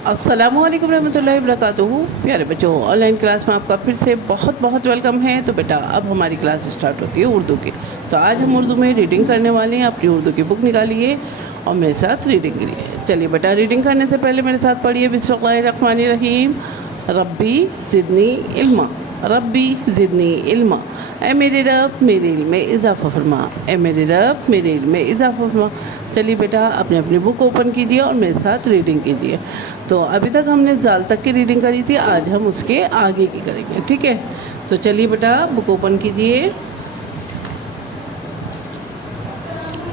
अस्सलामुअलैकुम रहमतुल्लाहि वबरकातुहू। प्यारे बच्चों, ऑनलाइन क्लास में आपका फिर से बहुत बहुत वेलकम है। तो बेटा अब हमारी क्लास स्टार्ट होती है उर्दू की। तो आज हम उर्दू में रीडिंग करने वाले हैं। अपनी उर्दू की बुक निकालिए और मेरे साथ रीडिंग करिए। चलिए बेटा, रीडिंग करने से पहले मेरे साथ पढ़िए बिस्मिल्लाहिर्रहमानिर्रहीम। रब्बी ज़िदनी इल्मा, रब्बी ज़िदनी इल्मा। ए मेरे रब मेरे इल्म में इजाफ़ा फरमा, ए मेरे रब मेरे इल्म में इजाफ़ा फरमा। चलिए बेटा, अपनी अपनी बुक ओपन कीजिए और मेरे साथ रीडिंग कीजिए। तो अभी तक हमने ज़ाल तक की रीडिंग करी थी, आज हम उसके आगे की करेंगे, ठीक है। तो चलिए बेटा, बुक ओपन कीजिए।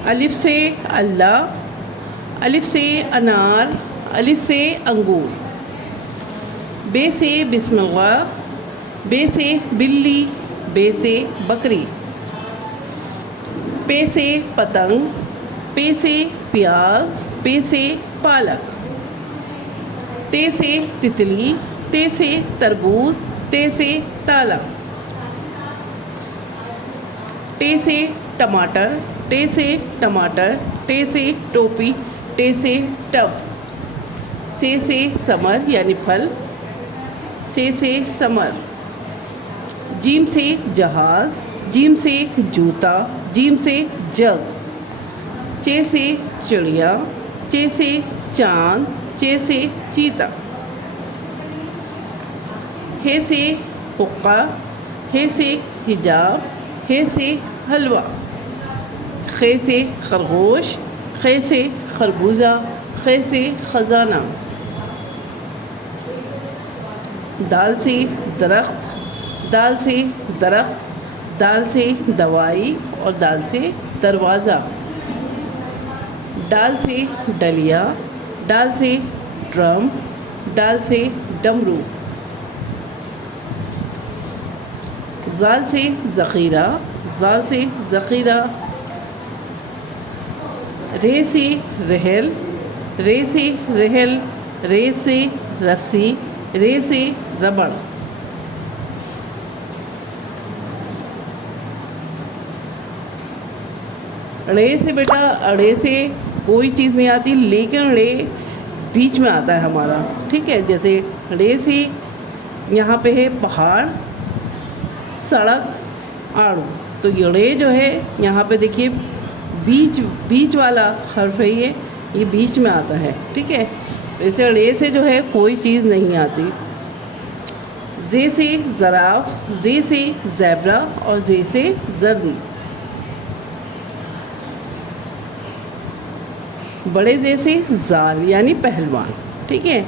अलिफ से अल्लाह, अलिफ से अनार, अलिफ से अंगूर। बे से बिस्मिल्लाह, बे से बिल्ली, बे से बकरी। पे से पतंग, पे से प्याज, पे से पालक। ते से तितली, ते से तरबूज, ते से ताला। टे से टमाटर, टे से टमाटर, टे से टोपी, टे से टब। से समर यानी फल, से समर। जीम से जहाज़, जीम से जूता, जीम से जग। चे से चिड़िया, चे से चाँद, चे से चीता। हे से हुक्का, हे से हिजाब, हे से हलवा। खे से खरगोश, खे से खरबूजा, खे से ख़ज़ाना। दाल से दरख्त, दाल से दरख्त, दाल से दवाई और दाल से दरवाज़ा। डाल से डलिया, डाल से ड्रम, डाल से डमरू। ज़ाल से ज़ख़ीरा, ज़ाल से ज़ख़ीरा। रे से रहल, रे से रहल, रे से रस्सी, रे से रबड़। रे से बेटा, अड़े से कोई चीज़ नहीं आती, लेकिन रे बीच में आता है हमारा, ठीक है। जैसे रे से यहाँ पे है पहाड़, सड़क, आड़ू। तो ये रे जो है यहाँ पे देखिए बीच वाला हर्फ है, ये बीच में आता है, ठीक है। वैसे रे से जो है कोई चीज़ नहीं आती। जे से ज़राफ़, जे से ज़ेब्रा और जे से जर्दी। बड़े जे से ज़ाल यानी पहलवान, ठीक है।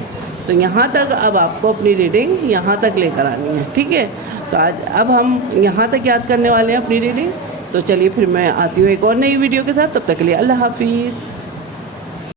तो यहाँ तक अब आपको अपनी रीडिंग यहाँ तक लेकर आनी है, ठीक है। तो आज अब हम यहाँ तक याद करने वाले हैं अपनी रीडिंग। तो चलिए फिर मैं आती हूँ एक और नई वीडियो के साथ। तब तक के लिए अल्लाह हाफिज़।